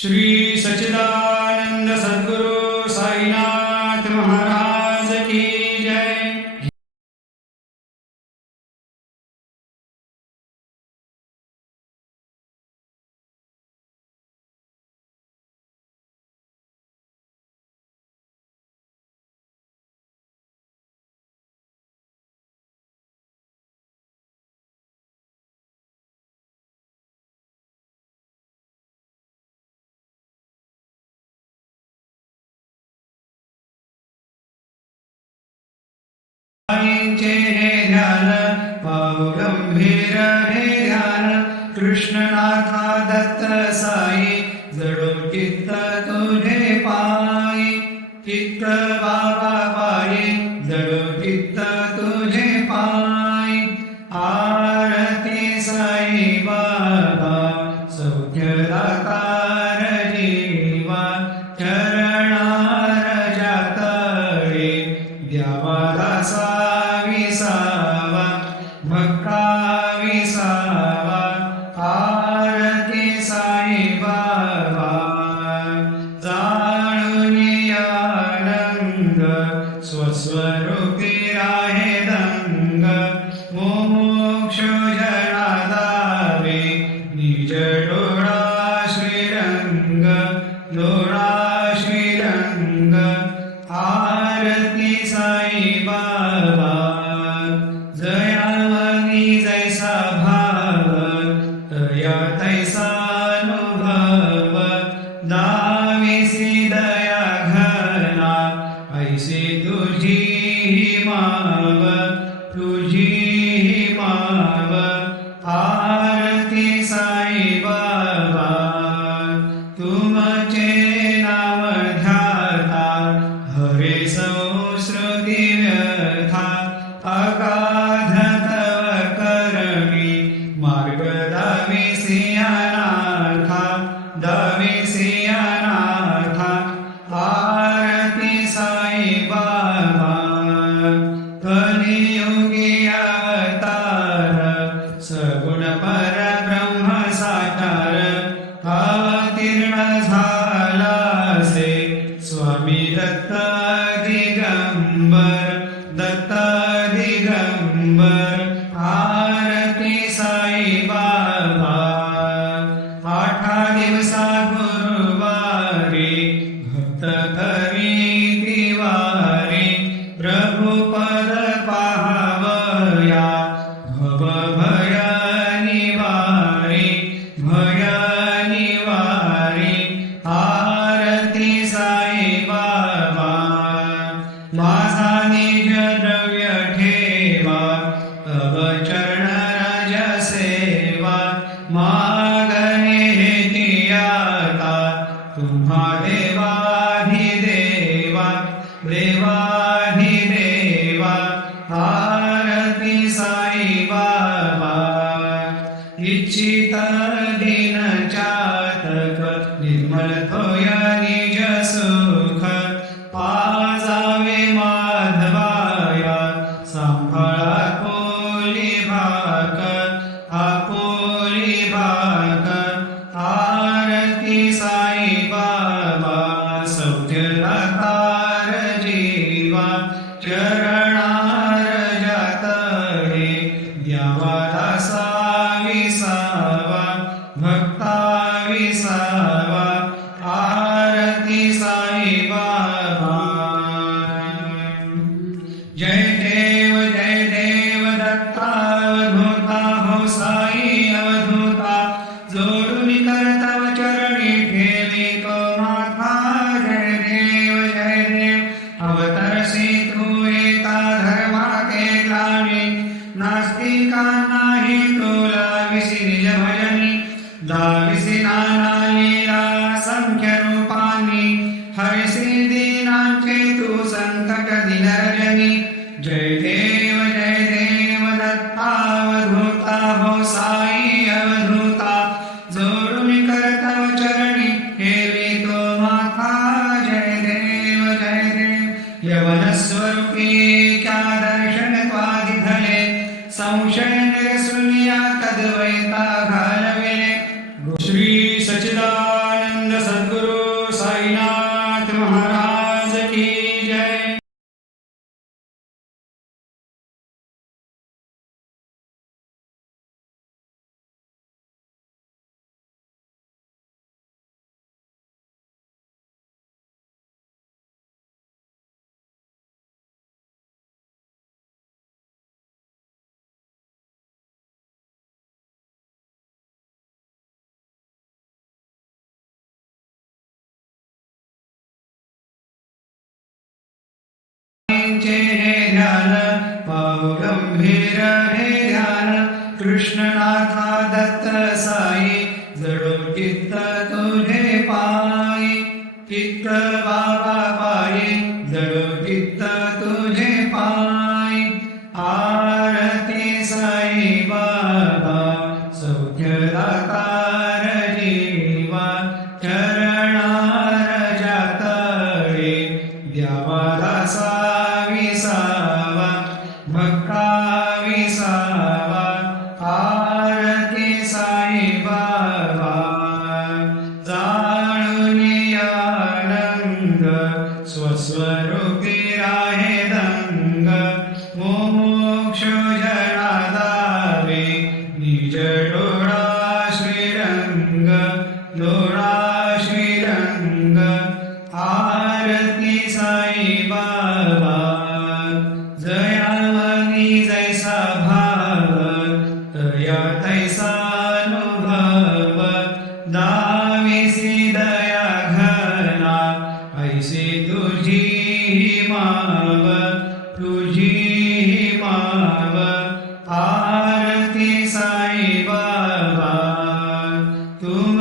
श्री सच्चिदानंद सद्गुरु साईनाथ महाराज की जय। साईंचे हे ध्यान पावगंभीर हे ध्यान, कृष्णनाथा दत्त साई जडो चित्त तुझे पायी, चित्त बाबा पायी जडो चित्त तुझे पायी। आरती साई बाबा सौख्यदातार जीवा, चरणार जातळे द्यावा दासा विसावा, भक्ता विसावा। आरती साई बाबा जाणून आनंद, स्वस्वरूपी राहे दंग, मोक्ष जना दावे निज डोळा श्रीरंग, डोळा श्रीरंग। आरती साई बाबा जयावनी जैसा भाव, तया तैसा अनुभव, दाविसी दया घना ऐसी तुझी माव, तुझी माव। आरती साई बाबा तुमचे नाव ध्याता, हरे संस्कृती व्यथा, अगाध तव करणी मार्ग दाविसी अनाथा, दाविसी अनाथा। आरती साई बाबा कलियुगी अवतार, सगुण परब्रह्म साकार, अवतीर्ण झालासे स्वामी दत्त दिगंबर, दत्त दिगंबर। आरती साई बाबा आठा दिवसा गुरुवारी, भक्त करी तिवारी, प्रभु पद पाहावया भव भय निवारी, भय निवारी। आरती साई बाबा माझा निज द्रव्य ठेवा, तव चरण रज सेवा, मागणे हेती आता तुम्हा देवाधिदेवा, देवाधिदेवा। आरती साई बाबा इच्छित दिन चातक, निर्मल थोय निज सुख, पाजावे माधवाया सांभाळा कोली भाक, आपोली भाक। आरती साई बाबा सौख्यदातार जीवा, चरणार जातळे द्यावा दासा विसावा, भक्ता विसावा। आरती साई बाबा जय देव दत्तावधूता हो साई अवधूता, जोडून करतव चरणी ठेवी तो माथा। जय देव अवतरसी तू येता धर्माके ग्लानी, नास्तिका नाही तुला विसी निज भजनी, दाविसी नाना लीला संख्य रूपानी, हरिसी दीनांचे तू संकट दिनरजनी। जय देव दत्तावधूता हो साई अवधूता, जोडून करतव चरणी ठेवी तो माथा। जय देव यवन स्वरूपी क्या दर्शन त्वादिधले, संशय निरसुनिया तद्वैता घालविले। श्री सच्चिदानंद कृष्णनाथा दत्त साई जडो चित्त तुझे पायी चित्त बाबा पायी जडो चित्त तुझे पायी आरती साई बाबा सौख्यदातार जीवा चरणार जातळे द्यावा दासा विसावा भक्ता विसावा आरती साई बाबा जाणून आनंद स्वस्वरूपी राहे दंग मोक्ष जना दावे निज डोळा श्रीरंग डोळा श्रीरंग आरती साई बाबा जयावनी जैसा भाव तया तैसा अनुभव दाविसी दया घना ऐसी तुझी माव तुझी माव आरती साई बाबा तुम